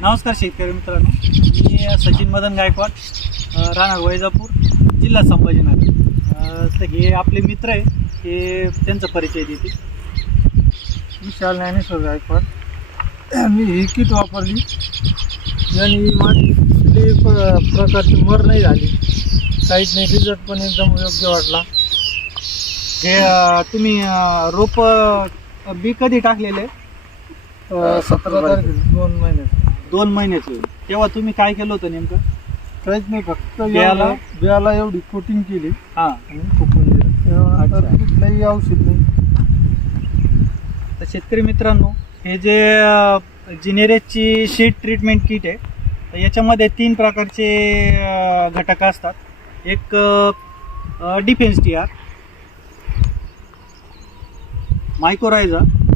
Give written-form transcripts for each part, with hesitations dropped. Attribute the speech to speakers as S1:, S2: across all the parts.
S1: नमस्कार शेतकरी मित्रांनो, मी सचिन मदन गायकवाड, राहणार वैजापूर, जिल्हा संभाजीनगर. तर हे आपले मित्र आहे, हे त्यांचा परिचय देतील.
S2: विशाल ज्ञानेश्वर गायकवाड. मी ही किट वापरली आणि माझी कुठल्याही प्रकारची मर नाही झाली, काहीच नाही. रिझल्ट पण एकदम योग्य वाटला.
S1: हे तुम्ही रोप बी कधी टाकलेले?
S2: 17 तारखेला 2 महिने.
S1: 2 महिन्याचे. तेव्हा तुम्ही काय केलं होतं नेमकं?
S2: काहीच नाही, फक्त
S1: बियाला
S2: एवढी कोटिंग केली
S1: हां
S2: आणि फुकून दिलं. कुठलंही औषध नाही.
S1: तर शेतकरी मित्रांनो, हे जे जिनेरेसची शीट ट्रीटमेंट किट आहे, तर याच्यामध्ये 3 प्रकारचे घटक असतात. एक डिफेन्स टीआर, मायक्रोरायझा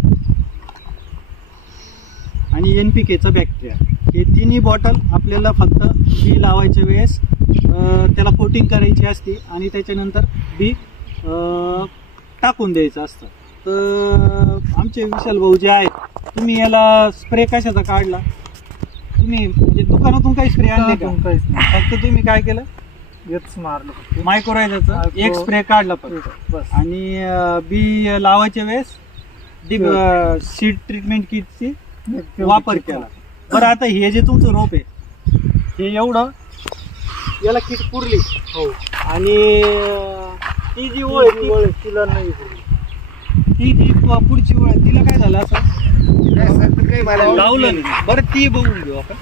S1: आणि NPKचा बॅक्टेरिया. हे तिन्ही बॉटल आपल्याला फक्त बी लावायच्या वेळेस त्याला कोटिंग करायची असते आणि त्याच्यानंतर बी टाकून द्यायचं असतं. तर आमचे विशाल भाऊ जे आहेत, तुम्ही याला स्प्रे कशाचा काढला? तुम्ही म्हणजे दुकानातून काही स्प्रे आणले का?
S2: काहीच नाही,
S1: फक्त तुम्ही काय केलं?
S2: हेच मारलं.
S1: मायक्रोरायझाचा एक स्प्रे काढला फक्त
S2: बस.
S1: आणि बी लावायच्या वेळेस सीड ट्रीटमेंट किटची वापर केला. बरं, आता हे जे तुमचं रोप आहे, हे एवढं याला किट पुरली
S2: हो.
S1: आणि ती जी ओळ आहे
S2: तिला नाही
S1: ती जी पुढची ओळ आहे, तिला काय झालं असं लावलं नाही. बरं, ती बघून घेऊ आपण.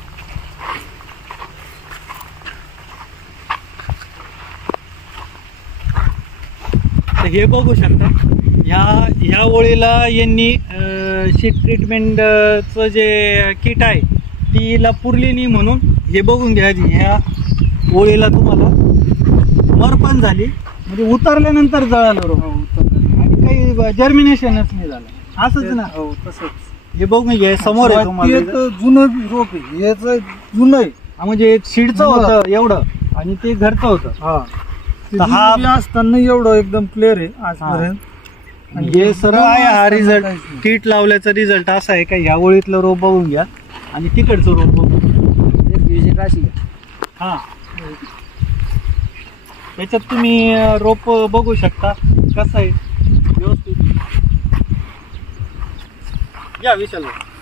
S1: तर हे बघू शकता, ह्या ओळीला यांनी शीट ट्रीटमेंटचं जे किट आहे तिला पुरली नाही, म्हणून हे बघून घ्या. ह्या ओळीला तुम्हाला मर पण झाली, म्हणजे उतरल्यानंतर जळालं रोप आणि काही जर्मिनेशनच नाही झालं. असंच ना?
S2: हो, तसंच.
S1: हे बघून घ्या, समोर आहे तुम्हाला.
S2: जुनं रोप आहे, याचं जुनं आहे.
S1: म्हणजे सीडचं होतं एवढं आणि ते घरचं होतं.
S2: हा असताना एवढं एकदम क्लिअर आहे आजपर्यंत.
S1: आणि हे सरळ आहे. हा रिझल्ट, किट लावल्याचा रिझल्ट असा आहे का, ह्या ओळीतलं रोप बघून घ्या आणि तिकडचं रोप बघून हा, याच्यात तुम्ही रोप बघू शकता कसं आहे व्यवस्थित. या विशाल,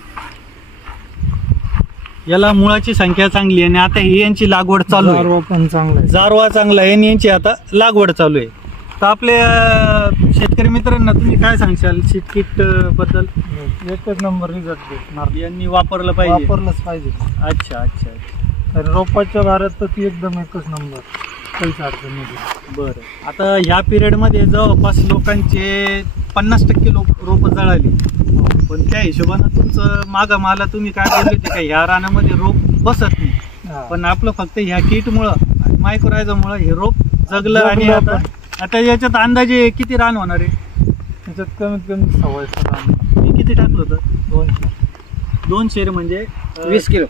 S1: याला मुळाची संख्या चांगली आहे आणि आता ही यांची लागवड चालू आहे.
S2: गारवा पण चांगला आहे.
S1: जारवा चांगला आहे आणि यांची आता लागवड चालू आहे. तर आपल्या शेतकरी मित्रांना तुम्ही काय सांगशाल शीट किट बद्दल?
S2: एकच नंबर रिझल्ट भेटणार.
S1: यांनी वापरलं पाहिजे.
S2: वापरलंच पाहिजे.
S1: अच्छा अच्छा.
S2: तर रोपाच्या भारत तर ती एकदम एकच नंबर, काहीच अडचण नाही.
S1: बरं, आता ह्या पिरियडमध्ये जवळपास लोकांचे 50% रोपं जळाली, पण त्या हिशोबानं तुमचं मागं मला तुम्ही काय बोलले ते काय ह्या रानामध्ये रोप बसत नाही, पण आपलं फक्त ह्या किटमुळं आणि मायक्रोरायझामुळं हे रोप जगलं. आणि आता याच्यात अंदाजे किती रान होणार आहे?
S2: त्याच्यात कमीत कमी 100 रान.
S1: मी किती टाकलं होतं?
S2: 200.
S1: 2 शेर म्हणजे
S2: 20 किलो.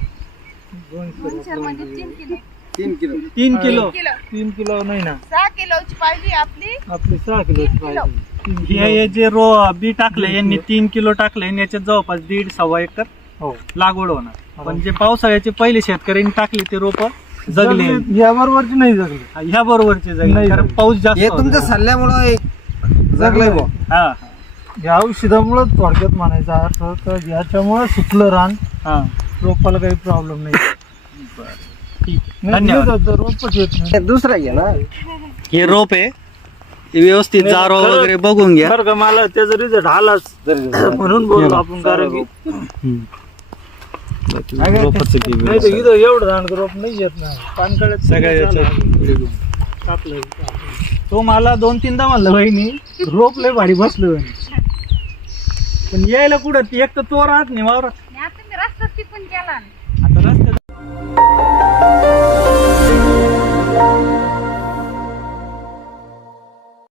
S1: 3 किलो.
S2: 3 किलो नाही ना,
S3: 6 किलोची पाहिजे
S2: आपली 6 किलोची पाहिजे.
S1: हे जे बी टाकले यांनी 3 किलो टाकले आणि याच्यात जवळपास 1.5-1.25 एकर
S2: हो
S1: लागवड होणार. पण जे पावसाळ्याचे पहिले शेतकऱ्यांनी टाकली ते रोप जगले,
S2: या बरोबरची नाही जगली.
S1: ह्या बरोबरचे जगले
S2: नाही
S1: कारण
S2: जगले.
S1: पाऊस जास्त
S4: हे
S1: होता.
S4: तुमच्या सल्ल्यामुळे जगलंय बुवा.
S1: हा
S2: या औषधामुळे थोडक्यात म्हणायचा अर्थ तर याच्यामुळे सुकलं रान,
S1: हा.
S2: रोपाला काही प्रॉब्लेम नाही.
S1: ठीक आहे. धन्यवाद.
S2: रोपच येत नाही.
S4: दुसरा घ्या ना.
S1: हे रोप आहे, हे व्यवस्थित जारो वगैरे बघून घ्या.
S2: बरं का, मला त्याचा रिझल्ट आलाच म्हणून बोललो आपण, कारण की नाही तर इथं एवढं दांड रोप नाही येत ना. पानकळ्यात
S1: सगळ्या
S2: टाकलं.
S1: तो मला 2-3दा म्हणलं बहिणी रोप लय भारी बसलो, पण यायला कुठं एक तर तो राहत नाही वावरात.
S3: आता मी रस्ता टिपून केला.
S1: आता रस्त्यात